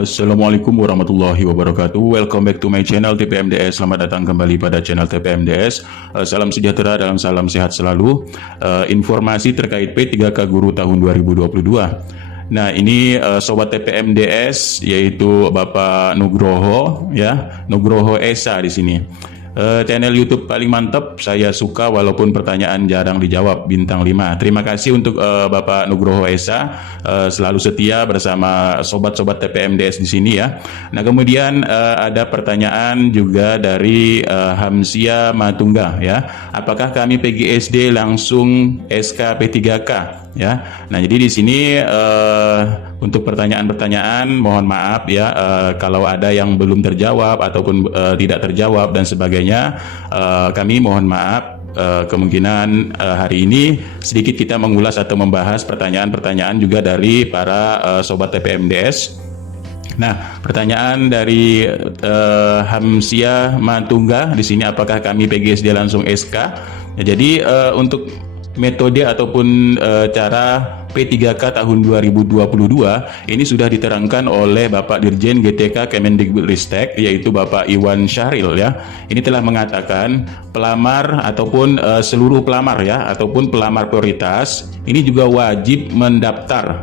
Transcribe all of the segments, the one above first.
Assalamualaikum warahmatullahi wabarakatuh. Welcome back to my channel TPMDS. Selamat datang kembali pada channel TPMDS. Salam sejahtera dan salam sehat selalu. Informasi terkait P3K Guru tahun 2022. Nah, ini sobat TPMDS yaitu Bapak Nugroho ya, Nugroho Esa di sini. Channel YouTube paling mantap, saya suka walaupun pertanyaan jarang dijawab, bintang 5. Terima kasih untuk Bapak Nugroho Esa, selalu setia bersama sobat-sobat TPMDS di sini ya. Nah, kemudian ada pertanyaan juga dari Hamsia Matungga ya. Apakah kami PGSD langsung SK P3K ya? Nah, jadi di sini untuk pertanyaan-pertanyaan mohon maaf ya kalau ada yang belum terjawab ataupun tidak terjawab dan sebagainya, kami mohon maaf. Kemungkinan hari ini sedikit kita mengulas atau membahas pertanyaan-pertanyaan juga dari para sobat TPMDS. Nah, pertanyaan dari Hamsia Matungga di sini, apakah kami PGSD langsung SK? Ya, jadi untuk metode ataupun cara P3K tahun 2022 ini sudah diterangkan oleh Bapak Dirjen GTK Kemendikbudristek, yaitu Bapak Iwan Syahril ya. Ini telah mengatakan pelamar ataupun seluruh pelamar ya, ataupun pelamar prioritas ini juga wajib mendaftar.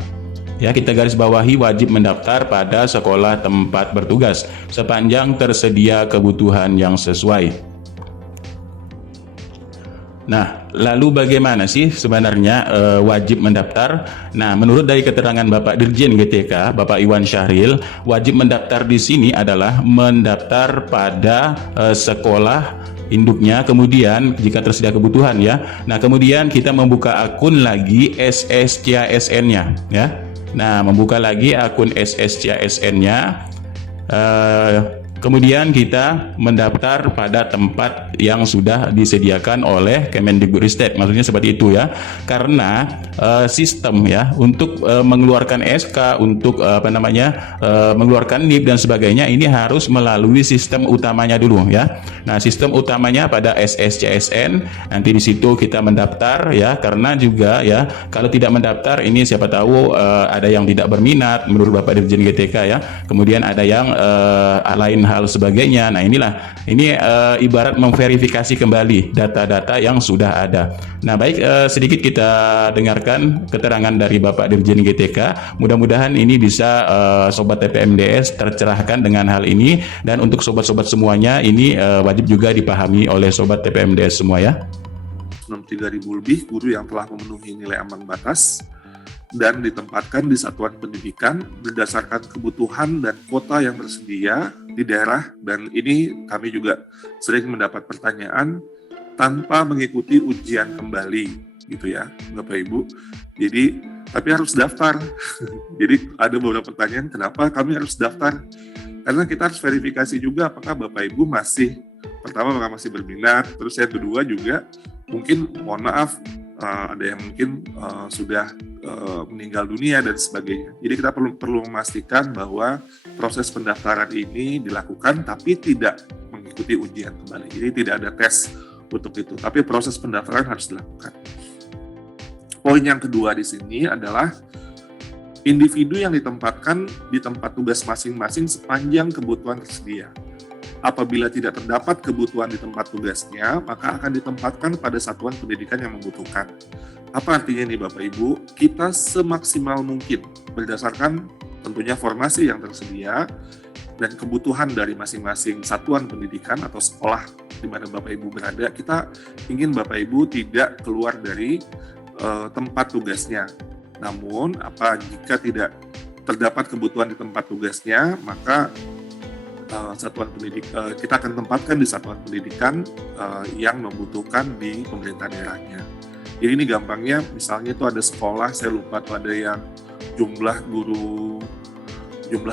Ya, kita garis bawahi wajib mendaftar pada sekolah tempat bertugas sepanjang tersedia kebutuhan yang sesuai. Nah, lalu bagaimana sih sebenarnya wajib mendaftar? Nah, menurut dari keterangan Bapak Dirjen GTK, Bapak Iwan Syahril, wajib mendaftar di sini adalah mendaftar pada sekolah induknya, kemudian jika tersedia kebutuhan ya. Nah, kemudian kita membuka akun lagi SSCASN-nya ya. Nah, membuka lagi akun SSCASN-nya. Kemudian kita mendaftar pada tempat yang sudah disediakan oleh Kemendikbudristek, maksudnya seperti itu ya. Karena sistem ya untuk mengeluarkan SK, untuk mengeluarkan NIP dan sebagainya ini harus melalui sistem utamanya dulu ya. Nah, sistem utamanya pada SSCSN, nanti di situ kita mendaftar ya. Karena juga ya kalau tidak mendaftar ini siapa tahu ada yang tidak berminat menurut Bapak Dirjen GTK ya. Kemudian ada yang lain hal sebagainya. Nah, ini ibarat memverifikasi kembali data-data yang sudah ada. Nah, baik, sedikit kita dengarkan keterangan dari Bapak Dirjen GTK. Mudah-mudahan ini bisa sobat TPMDS tercerahkan dengan hal ini, dan untuk sobat-sobat semuanya ini wajib juga dipahami oleh sobat TPMDS semua ya. 63.000 lebih guru yang telah memenuhi nilai ambang batas dan ditempatkan di satuan pendidikan berdasarkan kebutuhan dan kuota yang tersedia di daerah. Dan ini kami juga sering mendapat pertanyaan tanpa mengikuti ujian kembali gitu ya Bapak Ibu. Jadi tapi harus daftar. Jadi ada beberapa pertanyaan, kenapa kami harus daftar? Karena kita harus verifikasi juga apakah Bapak Ibu masih berminat. Terus yang kedua juga mungkin mohon maaf ada yang mungkin sudah meninggal dunia dan sebagainya. Jadi kita perlu memastikan bahwa proses pendaftaran ini dilakukan tapi tidak mengikuti ujian kembali. Jadi tidak ada tes untuk itu, tapi proses pendaftaran harus dilakukan. Poin yang kedua di sini adalah individu yang ditempatkan di tempat tugas masing-masing sepanjang kebutuhan tersedia. Apabila tidak terdapat kebutuhan di tempat tugasnya, maka akan ditempatkan pada satuan pendidikan yang membutuhkan. Apa artinya nih Bapak Ibu? Kita semaksimal mungkin berdasarkan tentunya formasi yang tersedia dan kebutuhan dari masing-masing satuan pendidikan atau sekolah di mana Bapak Ibu berada, kita ingin Bapak Ibu tidak keluar dari tempat tugasnya. Namun, jika tidak terdapat kebutuhan di tempat tugasnya, maka kita akan tempatkan di satuan pendidikan yang membutuhkan di pemerintah daerahnya. Jadi ini gampangnya, misalnya itu ada sekolah, saya lupa tuh ada yang jumlah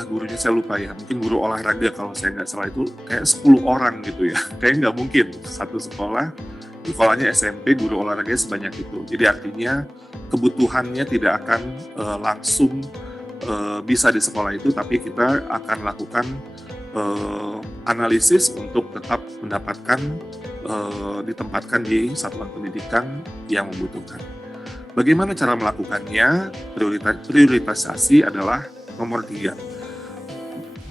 gurunya saya lupa ya, mungkin guru olahraga kalau saya nggak salah itu kayak 10 orang gitu ya. Kayaknya nggak mungkin satu sekolahnya SMP guru olahraga sebanyak itu. Jadi artinya kebutuhannya tidak akan langsung bisa di sekolah itu, tapi kita akan lakukan analisis untuk tetap mendapatkan ditempatkan di satuan pendidikan yang membutuhkan. Bagaimana cara melakukannya? Prioritasasi adalah nomor 3.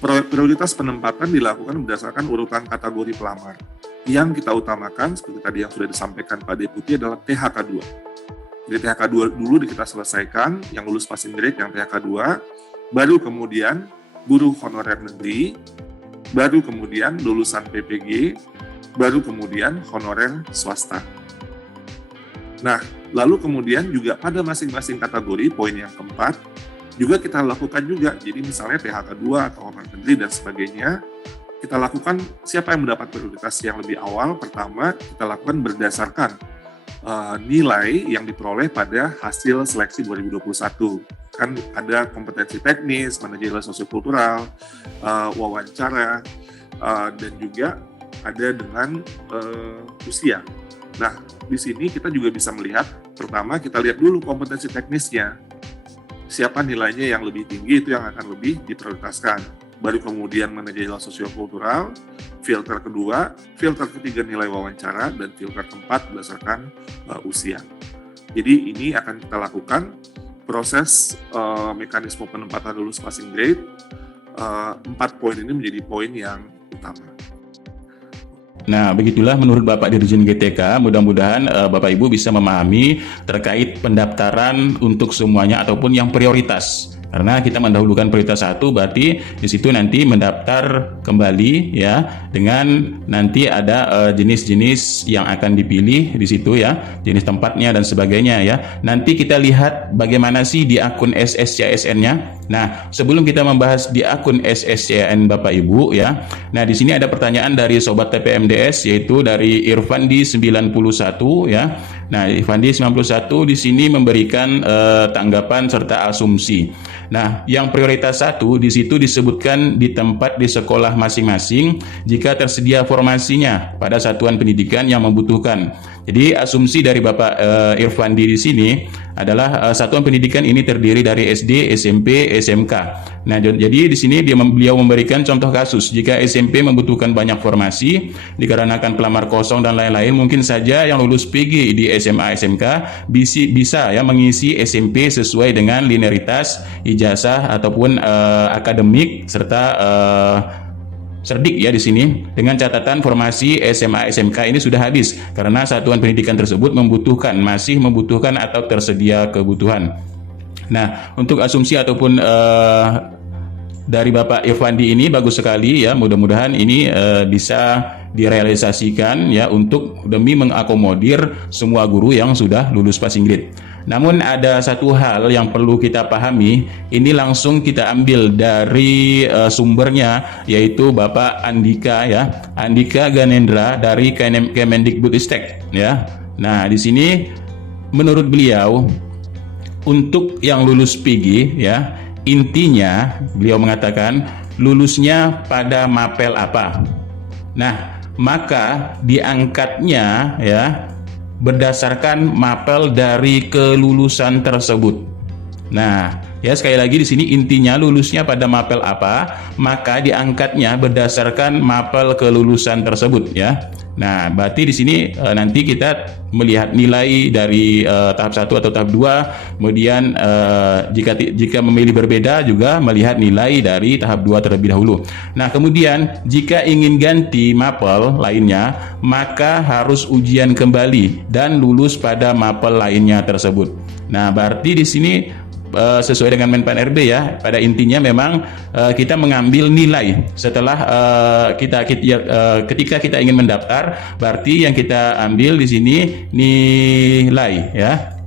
Prioritas penempatan dilakukan berdasarkan urutan kategori pelamar. Yang kita utamakan, seperti tadi yang sudah disampaikan Pak Deputi, adalah THK 2. Jadi THK 2 dulu kita selesaikan, yang lulus passing grade yang THK 2, baru kemudian guru honorer negeri, baru kemudian lulusan PPG, baru kemudian honorer swasta. Nah, lalu kemudian juga pada masing-masing kategori, poin yang keempat, juga kita lakukan juga. Jadi misalnya THK 2 atau honorer negeri dan sebagainya, kita lakukan siapa yang mendapat prioritas yang lebih awal. Pertama, kita lakukan berdasarkan nilai yang diperoleh pada hasil seleksi 2021. Kan ada kompetensi teknis, manajerial sosiokultural, wawancara, dan juga ada dengan usia. Nah, di sini kita juga bisa melihat, pertama kita lihat dulu kompetensi teknisnya. Siapa nilainya yang lebih tinggi, itu yang akan lebih diprioritaskan. Baru kemudian manajerial sosiokultural, filter kedua, filter ketiga nilai wawancara, dan filter keempat berdasarkan usia. Jadi ini akan kita lakukan proses mekanisme penempatan lulus passing grade. 4 poin ini menjadi poin yang utama. Nah, begitulah menurut Bapak Dirjen GTK. Mudah-mudahan Bapak Ibu bisa memahami terkait pendaftaran untuk semuanya ataupun yang prioritas. Karena kita mendahulukan prioritas 1, berarti di situ nanti mendaftar kembali ya, dengan nanti ada jenis-jenis yang akan dipilih di situ ya, jenis tempatnya dan sebagainya ya. Nanti kita lihat bagaimana sih di akun SSCSN-nya. Nah, sebelum kita membahas di akun SSCSN Bapak Ibu ya. Nah, di sini ada pertanyaan dari sobat TPMDS, yaitu dari Irfandi 91 ya. Nah, Irfandi 91 di sini memberikan tanggapan serta asumsi. Nah, yang prioritas 1 di situ disebutkan di tempat di sekolah masing-masing jika tersedia formasinya pada satuan pendidikan yang membutuhkan. Jadi asumsi dari Bapak Irfandi di sini adalah satuan pendidikan ini terdiri dari SD, SMP, SMK. Nah, jadi di sini beliau memberikan contoh kasus jika SMP membutuhkan banyak formasi dikarenakan pelamar kosong dan lain-lain, mungkin saja yang lulus PG di SMA, SMK bisa ya mengisi SMP sesuai dengan linearitas, ijazah ataupun akademik serta Cerdik ya di sini, dengan catatan formasi SMA SMK ini sudah habis karena satuan pendidikan tersebut masih membutuhkan atau tersedia kebutuhan. Nah, untuk asumsi ataupun dari Bapak Irfandi ini bagus sekali ya, mudah-mudahan ini bisa direalisasikan ya untuk demi mengakomodir semua guru yang sudah lulus passing grade. Namun ada satu hal yang perlu kita pahami, ini langsung kita ambil dari sumbernya, yaitu Bapak Andika ya, Andika Ganendra dari Kemendikbudristek ya. Nah, di sini menurut beliau untuk yang lulus PG ya, intinya beliau mengatakan lulusnya pada mapel apa. Nah, maka diangkatnya ya berdasarkan mapel dari kelulusan tersebut. Nah, ya sekali lagi di sini intinya lulusnya pada mapel apa, maka diangkatnya berdasarkan mapel kelulusan tersebut ya. Nah, berarti di sini nanti kita melihat nilai dari tahap 1 atau tahap 2, kemudian jika memilih berbeda juga melihat nilai dari tahap 2 terlebih dahulu. Nah, kemudian jika ingin ganti mapel lainnya, maka harus ujian kembali dan lulus pada mapel lainnya tersebut. Nah, berarti di sini sesuai dengan Menpan RB ya, pada intinya memang kita mengambil nilai setelah ketika kita ingin mendaftar, berarti yang kita ambil di sini nilai ya.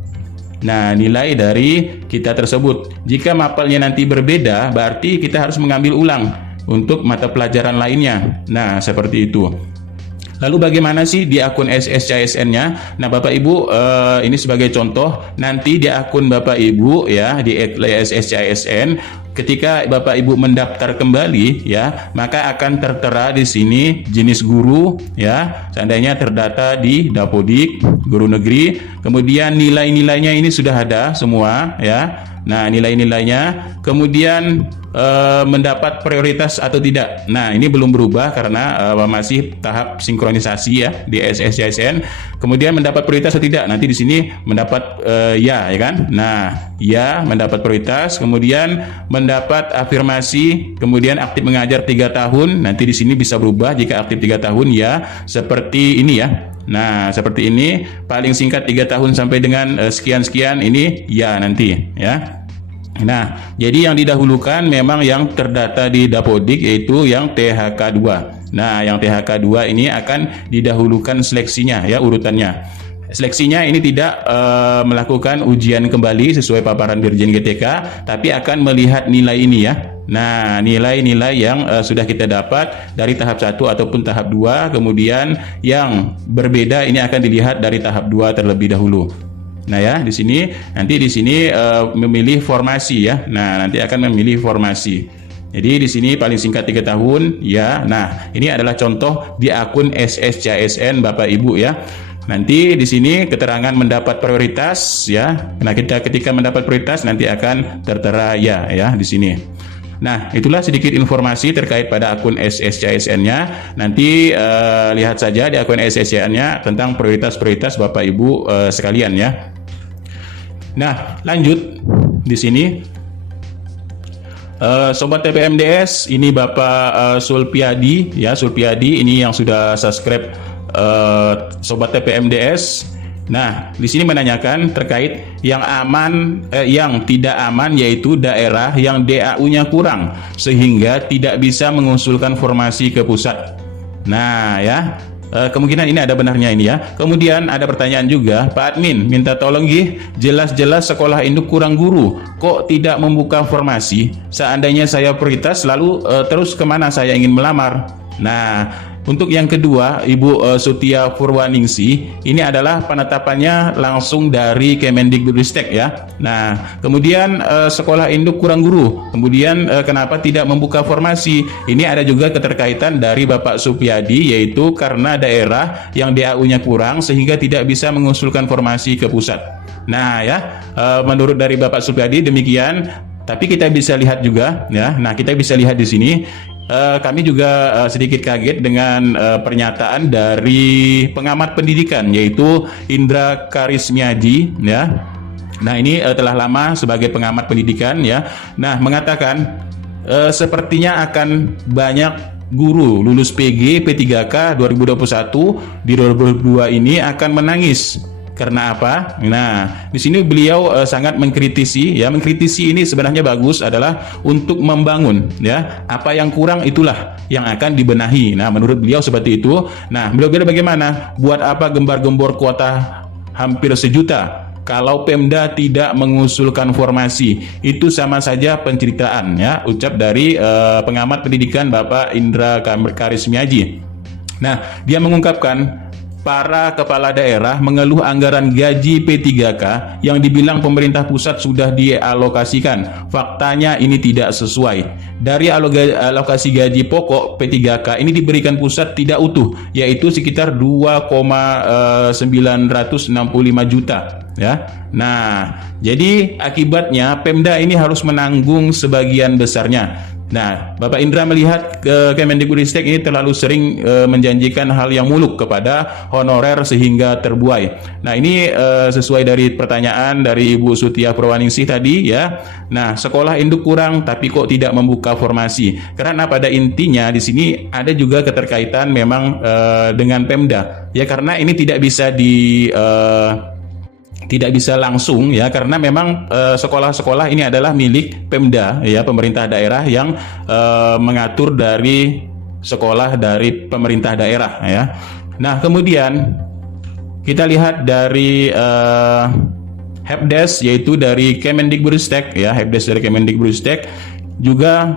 Nah, nilai dari kita tersebut. Jika mapelnya nanti berbeda, berarti kita harus mengambil ulang untuk mata pelajaran lainnya. Nah, seperti itu. Lalu bagaimana sih di akun SSCSN-nya? Nah, Bapak Ibu, ini sebagai contoh, nanti di akun Bapak Ibu ya, di SSCSN, ketika Bapak Ibu mendaftar kembali ya, maka akan tertera di sini jenis guru ya, seandainya terdata di Dapodik, guru negeri, kemudian nilai-nilainya ini sudah ada semua ya. Nah, nilai-nilainya, kemudian mendapat prioritas atau tidak. Nah, ini belum berubah karena masih tahap sinkronisasi ya di SSCSN. Kemudian mendapat prioritas atau tidak. Nanti di sini mendapat ya kan. Nah, ya mendapat prioritas, kemudian mendapat afirmasi, kemudian aktif mengajar 3 tahun. Nanti di sini bisa berubah jika aktif 3 tahun ya seperti ini ya. Nah, seperti ini, paling singkat 3 tahun sampai dengan sekian-sekian ini ya nanti ya. Nah, jadi yang didahulukan memang yang terdata di Dapodik yaitu yang THK2. Nah, yang THK2 ini akan didahulukan seleksinya ya urutannya. Seleksinya ini tidak melakukan ujian kembali sesuai paparan Dirjen GTK, tapi akan melihat nilai ini ya. Nah, nilai-nilai yang sudah kita dapat dari tahap 1 ataupun tahap 2, kemudian yang berbeda ini akan dilihat dari tahap 2 terlebih dahulu. Nah ya, di sini nanti di sini memilih formasi ya. Nah, nanti akan memilih formasi. Jadi di sini paling singkat 3 tahun ya. Nah, ini adalah contoh di akun SSCSN Bapak Ibu ya. Nanti di sini keterangan mendapat prioritas ya. Nah, ketika mendapat prioritas nanti akan tertera ya di sini. Nah, itulah sedikit informasi terkait pada akun SSCSN-nya. Nanti lihat saja di akun SSCSN-nya tentang prioritas-prioritas Bapak Ibu sekalian ya. Nah, lanjut di sini. Sobat TPMDS, ini Bapak Sulpiadi ya, Sulpiadi ini yang sudah subscribe Sobat TPMDS. Nah, di sini menanyakan terkait yang aman, yang tidak aman yaitu daerah yang DAU-nya kurang sehingga tidak bisa mengusulkan formasi ke pusat. Nah, ya. Kemungkinan ini ada benarnya ini ya. Kemudian ada pertanyaan juga, Pak Admin minta tolong jelas-jelas sekolah induk kurang guru, kok tidak membuka formasi? Seandainya saya prioritas lalu terus kemana saya ingin melamar? Nah, untuk yang kedua, Ibu Sutia Purwaningsi, ini adalah penetapannya langsung dari Kemendikbudristek ya. Nah, kemudian sekolah induk kurang guru. Kemudian kenapa tidak membuka formasi? Ini ada juga keterkaitan dari Bapak Supiadi, yaitu karena daerah yang DAU-nya kurang sehingga tidak bisa mengusulkan formasi ke pusat. Nah, ya, menurut dari Bapak Supiadi demikian. Tapi kita bisa lihat juga ya. Nah, kita bisa lihat di sini. Kami juga sedikit kaget dengan pernyataan dari pengamat pendidikan yaitu Indra Karismiaji ya. Nah, ini telah lama sebagai pengamat pendidikan ya. Nah, mengatakan sepertinya akan banyak guru lulus PG P3K 2021 di 2022 ini akan menangis. Karena apa? Nah, di sini beliau sangat mengkritisi ya. Mengkritisi ini sebenarnya bagus adalah untuk membangun ya. Apa yang kurang itulah yang akan dibenahi. Nah, menurut beliau seperti itu. Nah, beliau bagaimana? Buat apa gembar-gembor kuota hampir 1 juta kalau Pemda tidak mengusulkan formasi? Itu sama saja penceritaan ya, ucap dari pengamat pendidikan Bapak Indra Karismiaji. Nah, dia mengungkapkan para kepala daerah mengeluh anggaran gaji P3K yang dibilang pemerintah pusat sudah dialokasikan. Faktanya ini tidak sesuai. Dari alokasi gaji pokok P3K ini diberikan pusat tidak utuh, yaitu sekitar 2,965 juta. Ya, nah, jadi akibatnya Pemda ini harus menanggung sebagian besarnya. Nah, Bapak Indra melihat Kemendikbudristek ini terlalu sering menjanjikan hal yang muluk kepada honorer sehingga terbuai. Nah, ini sesuai dari pertanyaan dari Ibu Sutia Purwaningsih tadi ya. Nah, sekolah induk kurang tapi kok tidak membuka formasi? Karena pada intinya di sini ada juga keterkaitan memang dengan Pemda. Ya, karena ini tidak bisa langsung ya, karena memang sekolah-sekolah ini adalah milik Pemda ya, pemerintah daerah yang mengatur dari sekolah dari pemerintah daerah ya. Nah, kemudian kita lihat dari Helpdesk yaitu dari Kemendikbudristek ya, Helpdesk dari Kemendikbudristek juga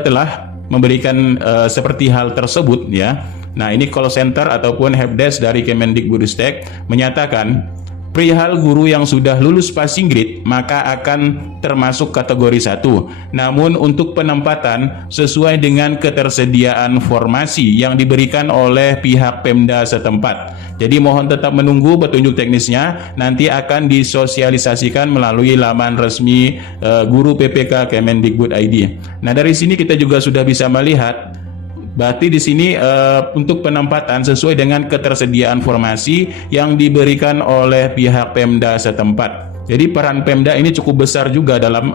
telah memberikan seperti hal tersebut ya. Nah, ini call center ataupun Helpdesk dari Kemendikbudristek menyatakan perihal guru yang sudah lulus passing grade maka akan termasuk kategori 1. Namun untuk penempatan sesuai dengan ketersediaan formasi yang diberikan oleh pihak Pemda setempat. Jadi mohon tetap menunggu petunjuk teknisnya, nanti akan disosialisasikan melalui laman resmi guru PPK Kemendikbud ID. Nah, dari sini kita juga sudah bisa melihat berarti di sini untuk penempatan sesuai dengan ketersediaan formasi yang diberikan oleh pihak Pemda setempat. Jadi peran Pemda ini cukup besar juga dalam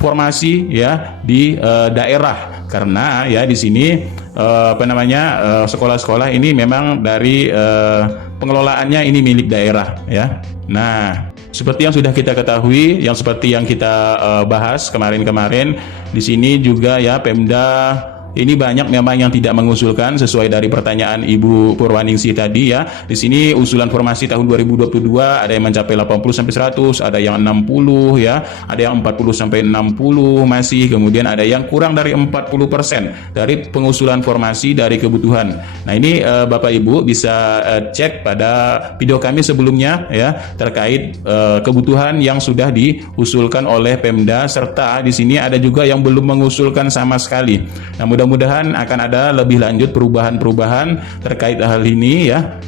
formasi ya di daerah, karena ya di sini sekolah-sekolah ini memang dari pengelolaannya ini milik daerah ya. Nah, seperti yang sudah kita ketahui, yang seperti yang kita bahas kemarin-kemarin, di sini juga ya Pemda ini banyak memang yang tidak mengusulkan sesuai dari pertanyaan Ibu Purwaningsi tadi ya. Di sini usulan formasi tahun 2022 ada yang mencapai 80 sampai 100, ada yang 60 ya, ada yang 40 sampai 60 masih, kemudian ada yang kurang dari 40% dari pengusulan formasi dari kebutuhan. Nah, ini Bapak Ibu bisa cek pada video kami sebelumnya ya terkait kebutuhan yang sudah diusulkan oleh Pemda, serta di sini ada juga yang belum mengusulkan sama sekali. Nah, mudah-mudahan akan ada lebih lanjut perubahan-perubahan terkait hal ini ya.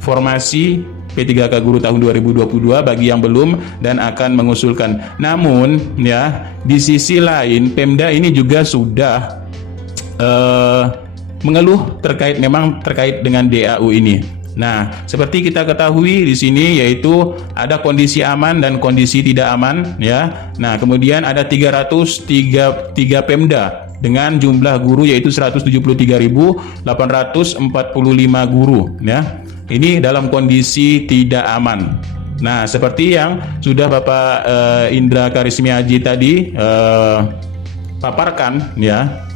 Formasi P3K Guru tahun 2022 bagi yang belum dan akan mengusulkan. Namun ya, di sisi lain Pemda ini juga sudah mengeluh terkait dengan DAU ini. Nah, seperti kita ketahui di sini yaitu ada kondisi aman dan kondisi tidak aman ya. Nah, kemudian ada 303 Pemda dengan jumlah guru yaitu 173.845 guru ya. Ini dalam kondisi tidak aman. Nah, seperti yang sudah Bapak Indra Karismiaji tadi paparkan ya.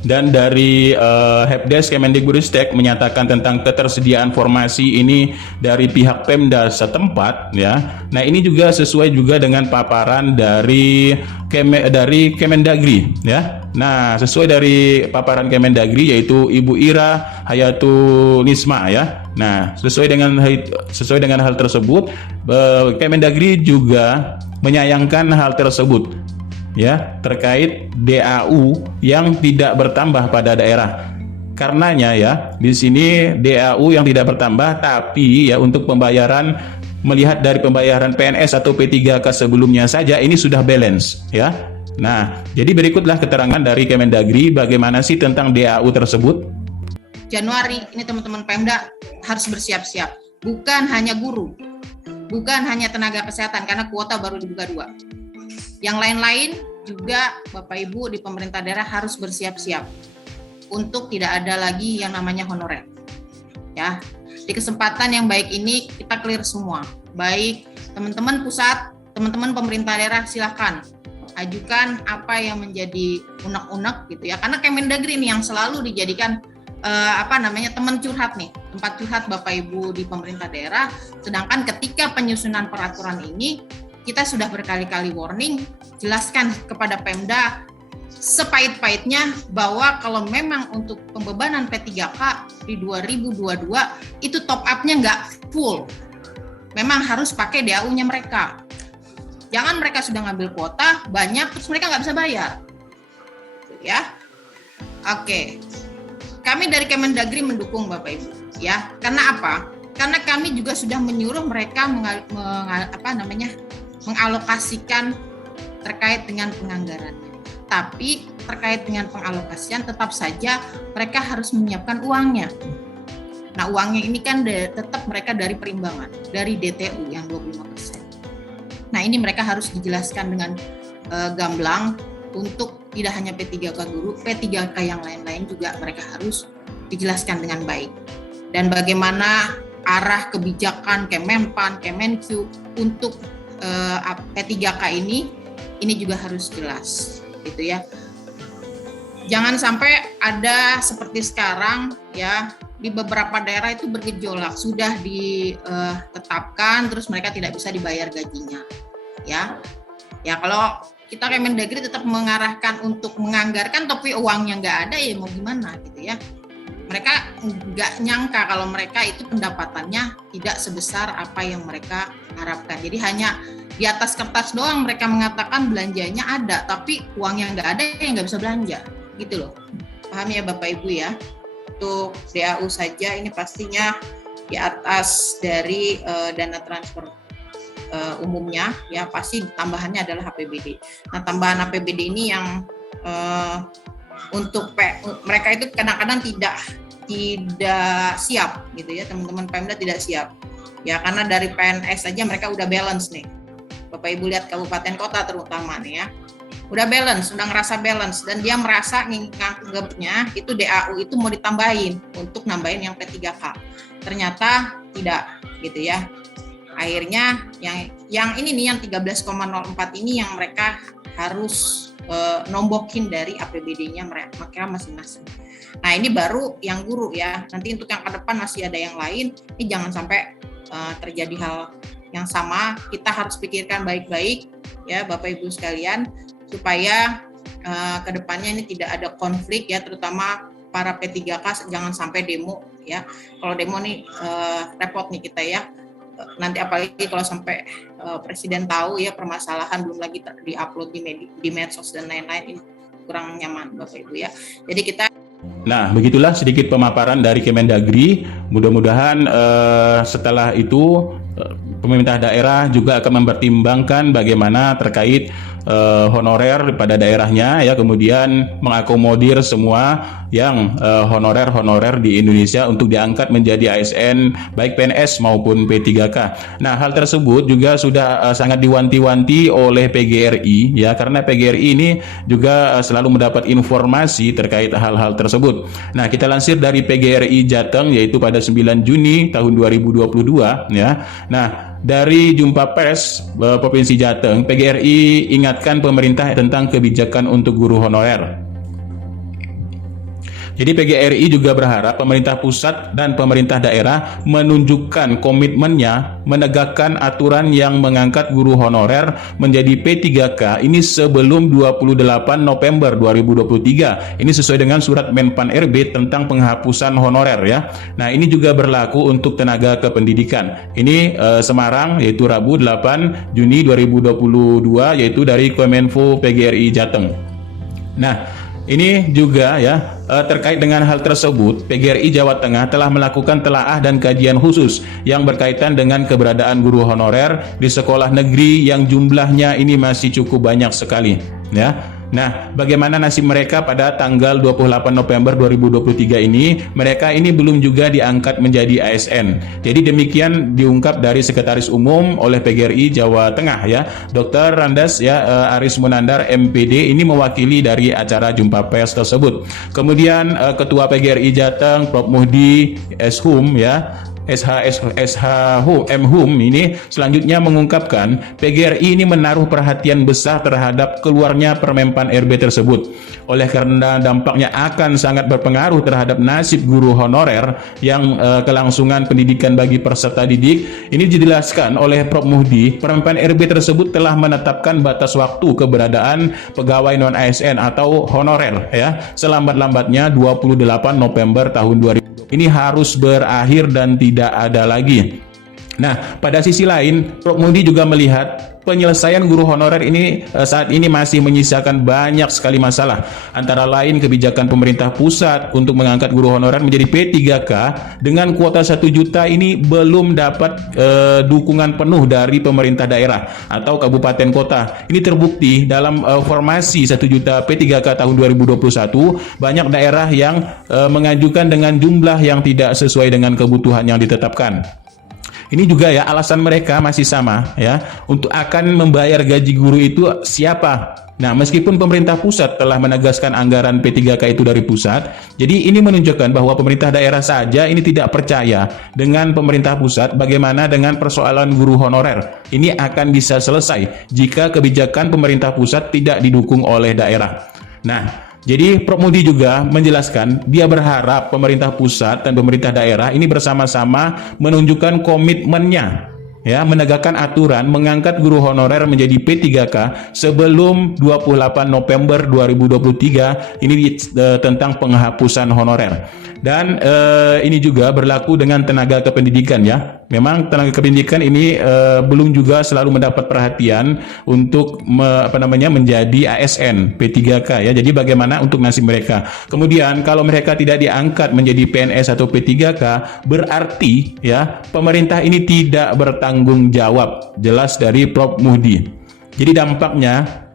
Dan dari Helpdesk Kemendikbudristek menyatakan tentang ketersediaan formasi ini dari pihak Pemda setempat ya. Nah, ini juga sesuai juga dengan paparan dari Kemendagri ya. Nah, sesuai dari paparan Kemendagri yaitu Ibu Ira Hayatul Nisma ya. Nah, sesuai dengan hal tersebut Kemendagri juga menyayangkan hal tersebut ya terkait DAU yang tidak bertambah pada daerah. Karenanya ya di sini DAU yang tidak bertambah, tapi ya untuk pembayaran, melihat dari pembayaran PNS atau P3K sebelumnya saja ini sudah balance ya. Nah, jadi berikutlah keterangan dari Kemendagri bagaimana sih tentang DAU tersebut. Januari ini teman-teman Pemda harus bersiap-siap, bukan hanya guru, bukan hanya tenaga kesehatan karena kuota baru dibuka 2. Yang lain-lain juga Bapak Ibu di pemerintah daerah harus bersiap-siap untuk tidak ada lagi yang namanya honorer. Ya, di kesempatan yang baik ini kita clear semua. Baik teman-teman pusat, teman-teman pemerintah daerah silakan ajukan apa yang menjadi unek-unek gitu ya. Karena Kemendagri ini yang selalu dijadikan teman curhat nih, tempat curhat Bapak Ibu di pemerintah daerah. Sedangkan ketika penyusunan peraturan ini kita sudah berkali-kali warning, jelaskan kepada Pemda sepahit-pahitnya bahwa kalau memang untuk pembebanan P3K di 2022 itu top up-nya nggak full. Memang harus pakai DAU-nya mereka. Jangan mereka sudah ngambil kuota banyak terus mereka nggak bisa bayar. Ya. Oke. Kami dari Kemendagri mendukung Bapak Ibu, ya. Karena apa? Karena kami juga sudah menyuruh mereka mengalokasikan terkait dengan penganggarannya. Tapi terkait dengan pengalokasian tetap saja mereka harus menyiapkan uangnya. Nah, uangnya ini kan tetap mereka dari perimbangan, dari DTU yang 25%. Nah, ini mereka harus dijelaskan dengan gamblang untuk tidak hanya P3K guru, P3K yang lain-lain juga mereka harus dijelaskan dengan baik. Dan bagaimana arah kebijakan Kemenpan, Kemenq untuk P3K ini juga harus jelas gitu ya. Jangan sampai ada seperti sekarang ya, di beberapa daerah itu bergejolak, sudah ditetapkan terus mereka tidak bisa dibayar gajinya ya. Ya kalau kita Kemendagri tetap mengarahkan untuk menganggarkan tapi uangnya nggak ada ya mau gimana gitu ya. mereka nggak nyangka kalau mereka itu pendapatannya tidak sebesar apa yang mereka harapkan. Jadi hanya di atas kertas doang mereka mengatakan belanjanya ada, tapi uangnya nggak ada, yang nggak bisa belanja, gitu loh. Paham ya Bapak Ibu ya? Untuk DAU saja ini pastinya di atas dari dana transfer umumnya, ya pasti tambahannya adalah APBD. Nah, tambahan APBD ini yang untuk mereka itu kadang-kadang tidak siap gitu ya, teman-teman Pemda tidak siap ya, karena dari PNS saja mereka udah balance nih. Bapak Ibu lihat kabupaten kota terutama nih ya, udah balance, udah ngerasa balance, dan dia merasa nganggapnya itu DAU itu mau ditambahin untuk nambahin yang P3K. Ternyata tidak gitu ya. Akhirnya yang ini nih, yang 13,04 ini yang mereka harus nombokin dari APBD-nya mereka masing-masing. Nah, ini baru yang guru ya. Nanti untuk yang ke depan masih ada yang lain. Ini jangan sampai terjadi hal yang sama. Kita harus pikirkan baik-baik ya Bapak Ibu sekalian, supaya ke depannya ini tidak ada konflik ya, terutama para P3K jangan sampai demo ya. Kalau demo nih repot nih kita ya. Nanti apalagi kalau sampai presiden tahu ya permasalahan, belum lagi di-upload di medsos dan lain-lain, ini kurang nyaman Bapak Ibu ya. Jadi kita Nah, begitulah sedikit pemaparan dari Kemendagri. Mudah-mudahan setelah itu pemerintah daerah juga akan mempertimbangkan bagaimana terkait honorer pada daerahnya ya, kemudian mengakomodir semua yang honorer di Indonesia untuk diangkat menjadi ASN baik PNS maupun P3K. Nah, hal tersebut juga sudah sangat diwanti-wanti oleh PGRI ya, karena PGRI ini juga selalu mendapat informasi terkait hal-hal tersebut. Nah, kita lansir dari PGRI Jateng yaitu pada 9 Juni tahun 2022 ya. Nah, dari jumpa pers Provinsi Jateng, PGRI ingatkan pemerintah tentang kebijakan untuk guru honorer. Jadi PGRI juga berharap pemerintah pusat dan pemerintah daerah menunjukkan komitmennya menegakkan aturan yang mengangkat guru honorer menjadi P3K ini sebelum 28 November 2023. Ini sesuai dengan surat Menpan RB tentang penghapusan honorer ya. Nah, ini juga berlaku untuk tenaga kependidikan. Ini Semarang, yaitu Rabu 8 Juni 2022, yaitu dari Kemenfo PGRI Jateng. Nah, ini juga ya terkait dengan hal tersebut, PGRI Jawa Tengah telah melakukan telaah dan kajian khusus yang berkaitan dengan keberadaan guru honorer di sekolah negeri yang jumlahnya ini masih cukup banyak sekali ya. Nah, bagaimana nasib mereka pada tanggal 28 November 2023 ini? Mereka ini belum juga diangkat menjadi ASN. Jadi demikian diungkap dari Sekretaris Umum oleh PGRI Jawa Tengah ya, Dr. Randas ya Aris Munandar MPD, ini mewakili dari acara jumpa pers tersebut. Kemudian Ketua PGRI Jateng Prof Muhdi Shum ya, SHM ini selanjutnya mengungkapkan PGRI ini menaruh perhatian besar terhadap keluarnya Permenpan RB tersebut. Oleh karena dampaknya akan sangat berpengaruh terhadap nasib guru honorer yang kelangsungan pendidikan bagi peserta didik. Ini dijelaskan oleh Prof Muhdi, Permenpan RB tersebut telah menetapkan batas waktu keberadaan pegawai non ASN atau honorer ya, selambat-lambatnya 28 November tahun 2020. Ini harus berakhir dan tidak ada lagi. Nah, pada sisi lain, Prof Muhdi juga melihat penyelesaian guru honorer ini saat ini masih menyisakan banyak sekali masalah. Antara lain kebijakan pemerintah pusat untuk mengangkat guru honorer menjadi P3K dengan kuota 1 juta ini belum dapat dukungan penuh dari pemerintah daerah atau kabupaten kota. Ini terbukti dalam formasi 1 juta P3K tahun 2021, banyak daerah yang mengajukan dengan jumlah yang tidak sesuai dengan kebutuhan yang ditetapkan. Ini juga ya alasan mereka masih sama ya, untuk akan membayar gaji guru itu siapa. Nah, meskipun pemerintah pusat telah menegaskan anggaran P3K itu dari pusat, jadi ini menunjukkan bahwa pemerintah daerah saja ini tidak percaya dengan pemerintah pusat. Bagaimana dengan persoalan guru honorer? Ini akan bisa selesai jika kebijakan pemerintah pusat tidak didukung oleh daerah. Nah, jadi Prof Muhdi juga menjelaskan dia berharap pemerintah pusat dan pemerintah daerah ini bersama-sama menunjukkan komitmennya ya menegakkan aturan mengangkat guru honorer menjadi P3K sebelum 28 November 2023 ini tentang penghapusan honorer. Dan ini juga berlaku dengan tenaga kependidikan ya. Memang tenaga kependidikan ini belum juga selalu mendapat perhatian untuk menjadi ASN P3K ya. Jadi bagaimana untuk nasib mereka? Kemudian kalau mereka tidak diangkat menjadi PNS atau P3K, berarti ya pemerintah ini tidak bertanggung jawab. Jelas dari Prof Muhdi. Jadi dampaknya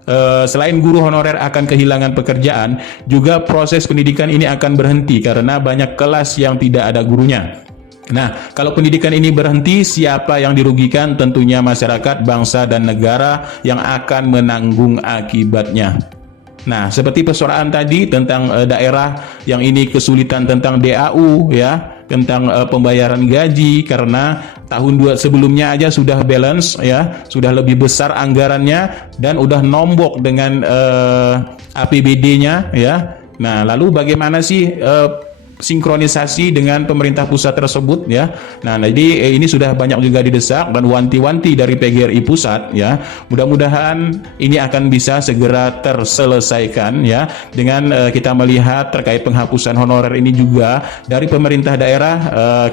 selain guru honorer akan kehilangan pekerjaan, juga proses pendidikan ini akan berhenti karena banyak kelas yang tidak ada gurunya. Nah, kalau pendidikan ini berhenti, siapa yang dirugikan? Tentunya masyarakat, bangsa, dan negara yang akan menanggung akibatnya. Nah, seperti persoalan tadi tentang daerah yang ini kesulitan tentang DAU ya, tentang pembayaran gaji karena tahun sebelumnya aja sudah balance ya, sudah lebih besar anggarannya dan udah nombok dengan APBD-nya ya. Nah, lalu bagaimana sih sinkronisasi dengan pemerintah pusat tersebut ya. Nah, jadi ini sudah banyak juga didesak dan wanti-wanti dari PGRI pusat ya. Mudah-mudahan ini akan bisa segera terselesaikan ya. Dengan kita melihat terkait penghapusan honorer ini juga dari pemerintah daerah,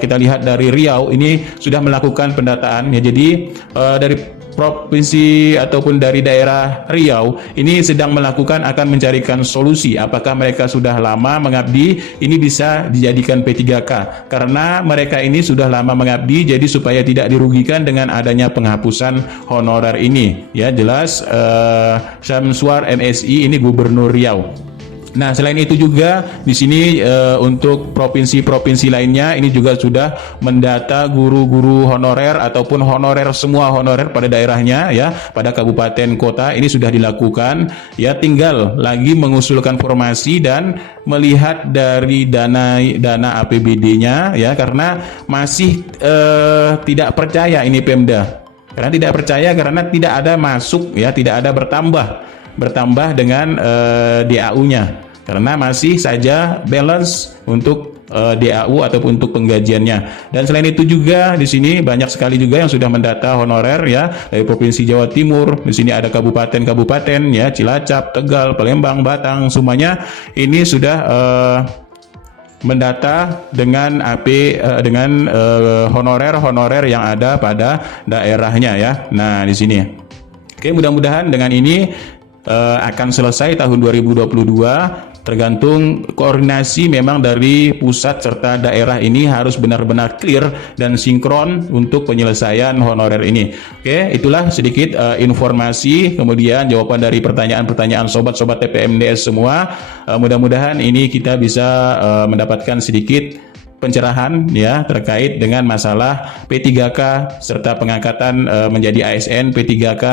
kita lihat dari Riau ini sudah melakukan pendataan ya. Jadi dari provinsi ataupun dari daerah Riau ini sedang melakukan akan mencarikan solusi apakah mereka sudah lama mengabdi ini bisa dijadikan P3K karena mereka ini sudah lama mengabdi, jadi supaya tidak dirugikan dengan adanya penghapusan honorer ini ya. Jelas Syamsuar MSI ini Gubernur Riau. Nah, selain itu juga di sini untuk provinsi-provinsi lainnya ini juga sudah mendata guru-guru honorer ataupun honorer, semua honorer pada daerahnya ya, pada kabupaten kota ini sudah dilakukan ya. Tinggal lagi mengusulkan formasi dan melihat dari dana APBD-nya ya, karena masih tidak percaya ini Pemda. Karena tidak percaya karena tidak ada masuk ya, tidak ada bertambah dengan DAU-nya karena masih saja balance untuk DAU ataupun untuk penggajiannya. Dan selain itu juga di sini banyak sekali juga yang sudah mendata honorer ya dari provinsi Jawa Timur. Di sini ada kabupaten-kabupaten ya, Cilacap, Tegal, Palembang, Batang, semuanya ini sudah mendata dengan honorer yang ada pada daerahnya ya. Nah, di sini. Oke, mudah-mudahan dengan ini akan selesai tahun 2022, tergantung koordinasi memang dari pusat serta daerah ini harus benar-benar clear dan sinkron untuk penyelesaian honorer ini. Oke, itulah sedikit informasi kemudian jawaban dari pertanyaan-pertanyaan sobat-sobat TPMDS semua. Mudah-mudahan ini kita bisa mendapatkan sedikit pencerahan ya terkait dengan masalah P3K serta pengangkatan menjadi ASN P3K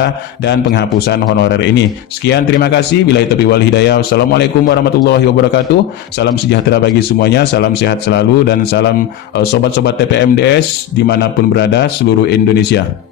dan penghapusan honorer ini. Sekian, terima kasih. Billahi taufiq wal hidayah. Wassalamualaikum warahmatullahi wabarakatuh. Salam sejahtera bagi semuanya, salam sehat selalu dan salam sobat-sobat TPMDS dimanapun berada seluruh Indonesia.